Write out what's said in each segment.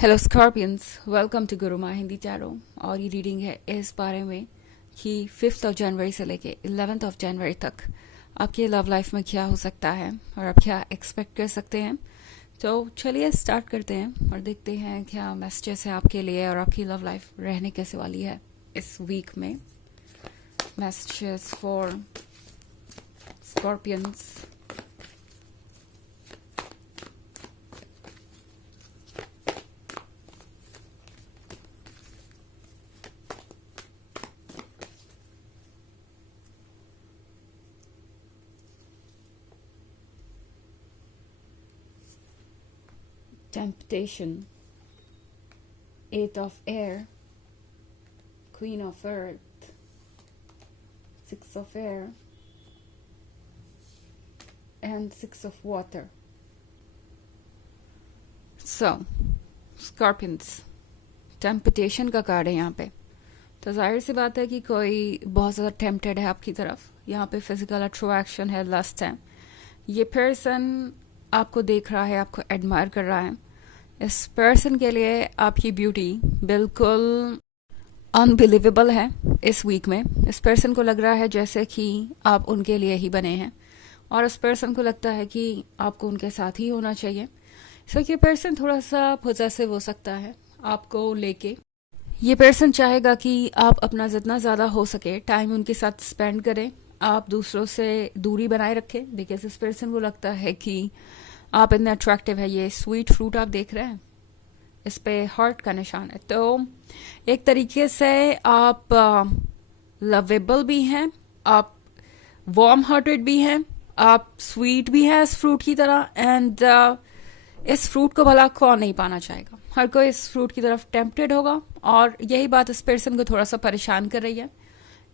Hello Scorpions, welcome to गुरु माँ Hindi tarot. और ये रीडिंग है इस बारे में कि 5th ऑफ जनवरी से लेके 11th ऑफ जनवरी तक आपकी लव लाइफ में क्या हो सकता है और आप क्या एक्सपेक्ट कर सकते हैं। तो चलिए स्टार्ट करते हैं और देखते हैं क्या मैसेजेस हैं आपके लिए और आपकी लव लाइफ रहने कैसे वाली है इस वीक में। Messages for scorpions. Temptation, 8 of air, Queen of earth, 6 of air and 6 of water. So, Scorpions, Temptation का कार्ड है यहाँ पे। तो जाहिर सी बात है कि कोई बहुत ज़्यादा टेम्पटेड है आपकी तरफ। यहाँ पे फिजिकल अट्रैक्शन है, लस्ट है। ये पर्सन आपको देख रहा है, आपको एडमायर कर रहा है। इस पर्सन के लिए आपकी ब्यूटी बिल्कुल अनबिलीवेबल है इस वीक में। इस पर्सन को लग रहा है जैसे कि आप उनके लिए ही बने हैं और इस पर्सन को लगता है कि आपको उनके साथ ही होना चाहिए। सो ये पर्सन थोड़ा सा पॉजेसिव हो सकता है आपको लेके। ये पर्सन चाहेगा कि आप अपना जितना ज़्यादा हो सके टाइम उनके साथ स्पेंड करें, आप दूसरों से दूरी बनाए रखें। बिकॉज इस पर्सन को लगता है कि आप इतने अट्रैक्टिव है। ये स्वीट फ्रूट आप देख रहे हैं, इस पे हार्ट का निशान है। तो एक तरीके से आप लवेबल भी हैं, आप वार्म हार्टेड भी हैं, आप स्वीट भी हैं इस फ्रूट की तरह। एंड इस फ्रूट को भला कौन नहीं पाना चाहेगा। हर कोई इस फ्रूट की तरफ टेम्पटेड होगा और यही बात इस पर्सन को थोड़ा सा परेशान कर रही है।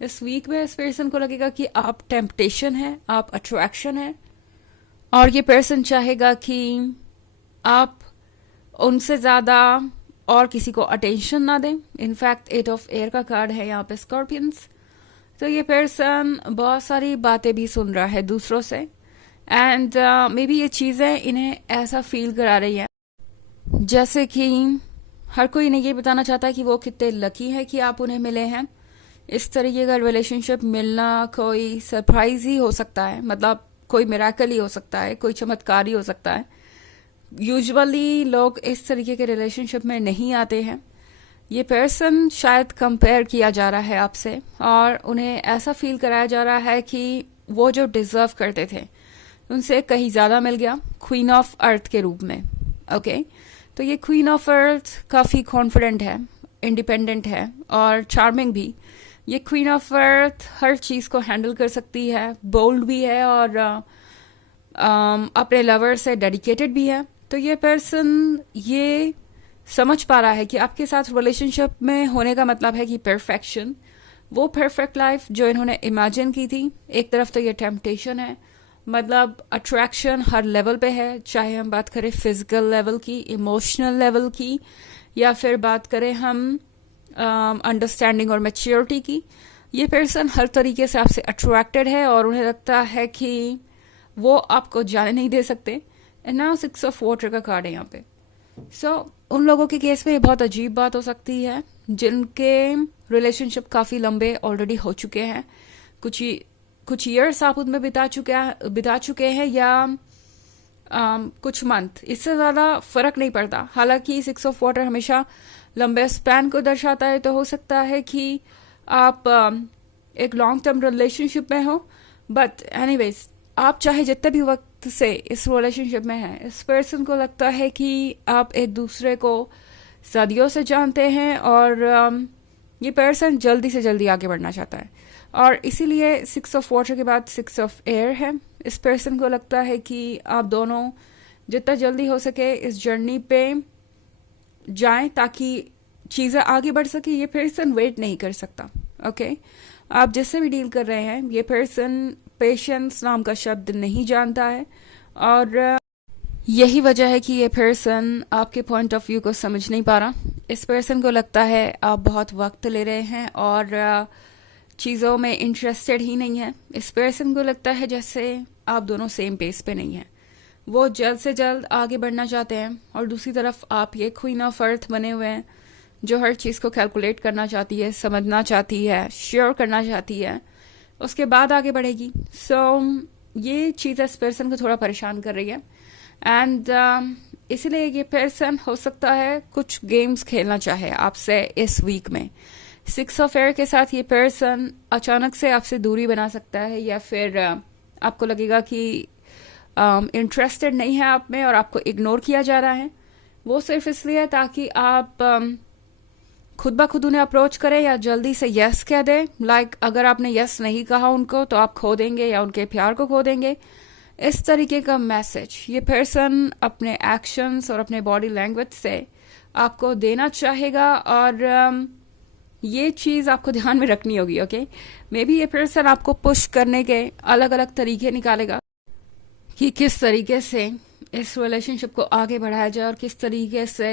इस वीक में इस पर्सन को लगेगा कि आप टेम्पटेशन है, आप अट्रैक्शन है और ये पर्सन चाहेगा कि आप उनसे ज़्यादा और किसी को अटेंशन ना दें। इनफैक्ट 8 ऑफ एयर का कार्ड है यहाँ पे स्कॉर्पियंस। तो ये पर्सन बहुत सारी बातें भी सुन रहा है दूसरों से एंड मे बी ये चीज़ें इन्हें ऐसा फील करा रही है जैसे कि हर कोई इन्हें ये बताना चाहता है कि वो कितने लकी है कि आप उन्हें मिले हैं। इस तरीके का रिलेशनशिप मिलना कोई सरप्राइज ही हो सकता है, मतलब कोई मिराकल ही हो सकता है, कोई चमत्कार ही हो सकता है। यूजुअली लोग इस तरीके के रिलेशनशिप में नहीं आते हैं। ये पर्सन शायद कंपेयर किया जा रहा है आपसे और उन्हें ऐसा फील कराया जा रहा है कि वो जो डिजर्व करते थे उनसे कहीं ज़्यादा मिल गया, क्वीन ऑफ अर्थ के रूप में। ओके तो ये क्वीन ऑफ अर्थ काफ़ी कॉन्फिडेंट है, इंडिपेंडेंट है और चार्मिंग भी। ये क्वीन ऑफ अर्थ हर चीज़ को हैंडल कर सकती है, बोल्ड भी है और अपने लवर से डेडिकेटेड भी है। तो ये पर्सन ये समझ पा रहा है कि आपके साथ रिलेशनशिप में होने का मतलब है कि परफेक्शन, वो परफेक्ट लाइफ जो इन्होंने इमेजिन की थी। एक तरफ तो ये टेम्पटेशन है, मतलब अट्रैक्शन हर लेवल पे है, चाहे हम बात करें फिजिकल लेवल की, इमोशनल लेवल की, या फिर बात करें हम अंडरस्टैंडिंग और मैच्योरिटी की। ये पर्सन हर तरीके से आपसे अट्रैक्टेड है और उन्हें लगता है कि वो आपको जाने नहीं दे सकते। एंड नाउ 6 ऑफ वाटर का कार्ड है यहाँ पे। सो उन लोगों के केस में ये बहुत अजीब बात हो सकती है जिनके रिलेशनशिप काफ़ी लंबे ऑलरेडी हो चुके हैं, कुछ ईयर्स आप उनमें बिता चुके हैं या कुछ मंथ, इससे ज़्यादा फर्क नहीं पड़ता। हालांकि 6 ऑफ वाटर हमेशा लंबे स्पैन को दर्शाता है, तो हो सकता है कि आप एक लॉन्ग टर्म रिलेशनशिप में हो। बट एनीवेज, आप चाहे जितने भी वक्त से इस रिलेशनशिप में हैं, इस पर्सन को लगता है कि आप एक दूसरे को सदियों से जानते हैं और ये पर्सन जल्दी से जल्दी आगे बढ़ना चाहता है और इसीलिए 6 ऑफ वाटर के बाद 6 ऑफ एयर है। इस पर्सन को लगता है कि आप दोनों जितना जल्दी हो सके इस जर्नी पे जाएं ताकि चीज़ें आगे बढ़ सके। ये पर्सन वेट नहीं कर सकता। ओके आप जिससे भी डील कर रहे हैं, ये पर्सन पेशेंस नाम का शब्द नहीं जानता है और यही वजह है कि ये पर्सन आपके पॉइंट ऑफ व्यू को समझ नहीं पा रहा। इस पर्सन को लगता है आप बहुत वक्त ले रहे हैं और चीज़ों में इंटरेस्टेड ही नहीं है। इस पर्सन को लगता है जैसे आप दोनों सेम पेस पे नहीं हैं। वो जल्द से जल्द आगे बढ़ना चाहते हैं, और दूसरी तरफ आप ये क्वीन ऑफ अर्थ बने हुए हैं जो हर चीज़ को कैलकुलेट करना चाहती है, समझना चाहती है, श्योर करना चाहती है, उसके बाद आगे बढ़ेगी। ये चीज़ इस पर्सन को थोड़ा परेशान कर रही है, एंड इसलिए ये पर्सन हो सकता है कुछ गेम्स खेलना चाहे आपसे इस वीक में। 6 ऑफ एयर के साथ ये पर्सन अचानक से आपसे दूरी बना सकता है, या फिर आपको लगेगा कि इंटरेस्टेड नहीं है आप में और आपको इग्नोर किया जा रहा है। वो सिर्फ इसलिए है ताकि आप खुद ब खुद उन्हें अप्रोच करें या जल्दी से यस कह दें। अगर आपने यस नहीं कहा उनको तो आप खो देंगे या उनके प्यार को खो देंगे, इस तरीके का मैसेज ये पर्सन अपने एक्शंस और अपने बॉडी लैंग्वेज से आपको देना चाहेगा। और ये चीज़ आपको ध्यान में रखनी होगी। ओके, मे बी ये पर्सन आपको पुश करने के अलग अलग तरीके निकालेगा कि किस तरीके से इस रिलेशनशिप को आगे बढ़ाया जाए और किस तरीके से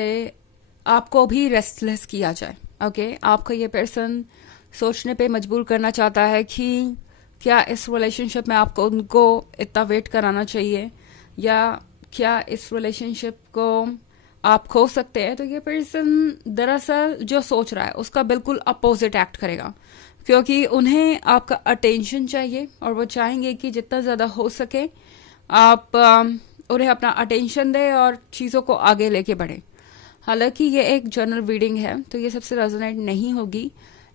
आपको भी रेस्टलेस किया जाए। ओके, आपको ये पर्सन सोचने पे मजबूर करना चाहता है कि क्या इस रिलेशनशिप में आपको उनको इतना वेट कराना चाहिए, या क्या इस रिलेशनशिप को आप खो सकते हैं। तो ये पर्सन दरअसल जो सोच रहा है उसका बिल्कुल अपोजिट एक्ट करेगा, क्योंकि उन्हें आपका अटेंशन चाहिए और वो चाहेंगे कि जितना ज़्यादा हो सके आप उन्हें अपना अटेंशन दें और चीज़ों को आगे लेके बढ़े। हालांकि ये एक जनरल रीडिंग है तो ये सबसे रेजोनेट नहीं होगी,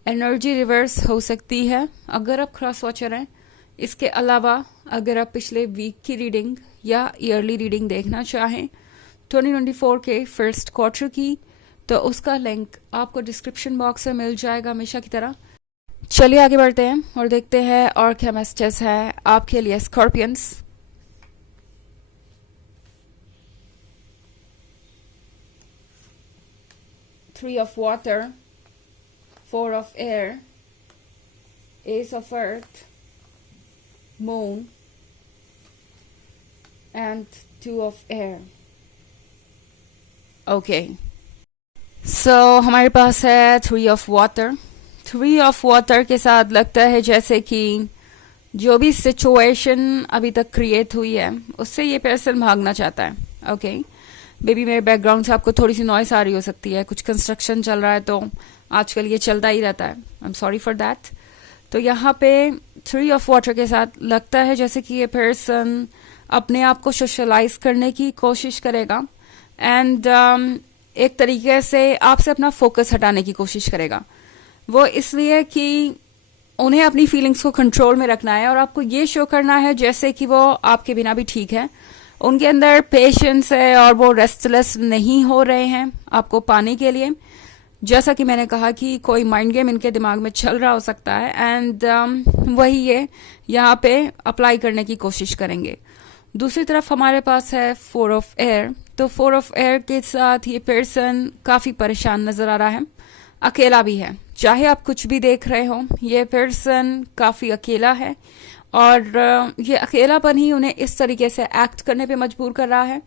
एनर्जी रिवर्स हो सकती है अगर आप क्रॉस वॉचर हैं। इसके अलावा अगर आप पिछले वीक की रीडिंग या ईयरली रीडिंग देखना चाहें 2024 के फर्स्ट क्वार्टर की, तो उसका लिंक आपको डिस्क्रिप्शन बॉक्स में मिल जाएगा हमेशा की तरह। चलिए आगे बढ़ते हैं और देखते हैं और क्या मैसेजेस है आपके लिए Scorpions. Three of water, 4 of air, Ace of earth, moon, and 2 of air. Okay. So हमारे पास है 3 of water. 3 of water के साथ लगता है जैसे कि जो भी सिचुएशन अभी तक क्रिएट हुई है उससे ये पर्सन भागना चाहता है। ओके, बेबी मेरे बैकग्राउंड से आपको थोड़ी सी नॉइस आ रही हो सकती है, कुछ कंस्ट्रक्शन चल रहा है तो आजकल ये चलता ही रहता है, I am sorry for that. तो यहाँ पे 3 ऑफ वाटर के साथ लगता है जैसे कि ये पर्सन अपने आप को सोशलाइज करने की कोशिश करेगा, एंड एक तरीके से आपसे अपना फोकस हटाने की कोशिश करेगा। वो इसलिए कि उन्हें अपनी फीलिंग्स को कंट्रोल में रखना है और आपको ये शो करना है जैसे कि वो आपके बिना भी ठीक है, उनके अंदर पेशेंस है और वो रेस्टलेस नहीं हो रहे हैं आपको पाने के लिए। जैसा कि मैंने कहा कि कोई माइंड गेम इनके दिमाग में चल रहा हो सकता है, एंड वही ये यहाँ पे अप्लाई करने की कोशिश करेंगे। दूसरी तरफ हमारे पास है 4 ऑफ एयर। तो 4 ऑफ एयर के साथ ये पर्सन काफी परेशान नजर आ रहा है, अकेला भी है। चाहे आप कुछ भी देख रहे हो, ये पर्सन काफी अकेला है और ये अकेलापन ही उन्हें इस तरीके से एक्ट करने पे मजबूर कर रहा है।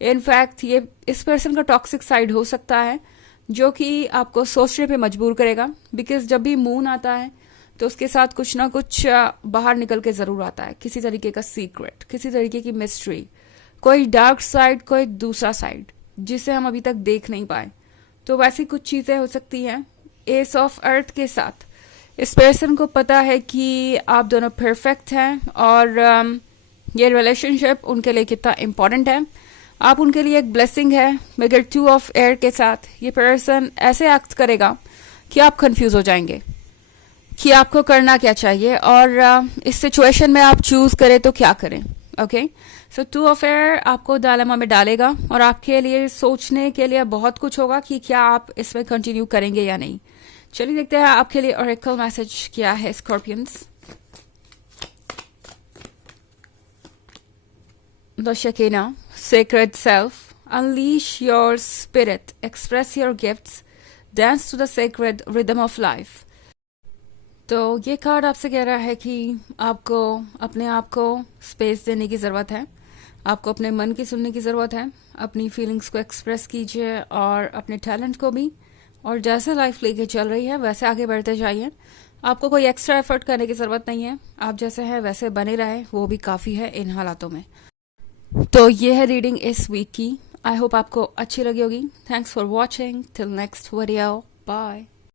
इनफैक्ट ये इस पर्सन का टॉक्सिक साइड हो सकता है जो कि आपको सोचने पे मजबूर करेगा, बिकॉज जब भी मून आता है तो उसके साथ कुछ ना कुछ बाहर निकल के जरूर आता है, किसी तरीके का सीक्रेट, किसी तरीके की मिस्ट्री, कोई डार्क साइड, कोई दूसरा साइड जिसे हम अभी तक देख नहीं पाए। तो वैसी कुछ चीजें हो सकती हैं। एस ऑफ अर्थ के साथ इस पर्सन को पता है कि आप दोनों परफेक्ट हैं और ये रिलेशनशिप उनके लिए कितना इम्पोर्टेंट है, आप उनके लिए एक ब्लेसिंग है। मगर 2 ऑफ एयर के साथ ये पर्सन ऐसे एक्ट करेगा कि आप कंफ्यूज हो जाएंगे कि आपको करना क्या चाहिए और इस सिचुएशन में आप चूज करें तो क्या करें। ओके, सो 2 ऑफ एयर आपको डायलेमा में डालेगा और आपके लिए सोचने के लिए बहुत कुछ होगा कि क्या आप इसमें कंटिन्यू करेंगे या नहीं। चलिए देखते हैं आपके लिए ऑरेकल मैसेज क्या है scorpions. The Shekinah, sacred self, unleash your spirit, express your gifts, dance to the sacred rhythm of life. तो ये कार्ड आपसे कह रहा है कि आपको अपने आप को स्पेस देने की ज़रूरत है, आपको अपने मन की सुनने की ज़रूरत है, अपनी फीलिंग्स को एक्सप्रेस कीजिए और अपने टैलेंट को भी, और जैसे लाइफ लेके चल रही है वैसे आगे बढ़ते जाइए। आपको कोई एक्स्ट्रा एफर्ट करने की ज़रूरत नहीं है, आप जैसे हैं वैसे बने रहे, वो भी काफ़ी है इन हालातों में। तो ये है रीडिंग इस वीक की। आई होप आपको अच्छी लगी होगी। Thanks for watching. Till next video, bye.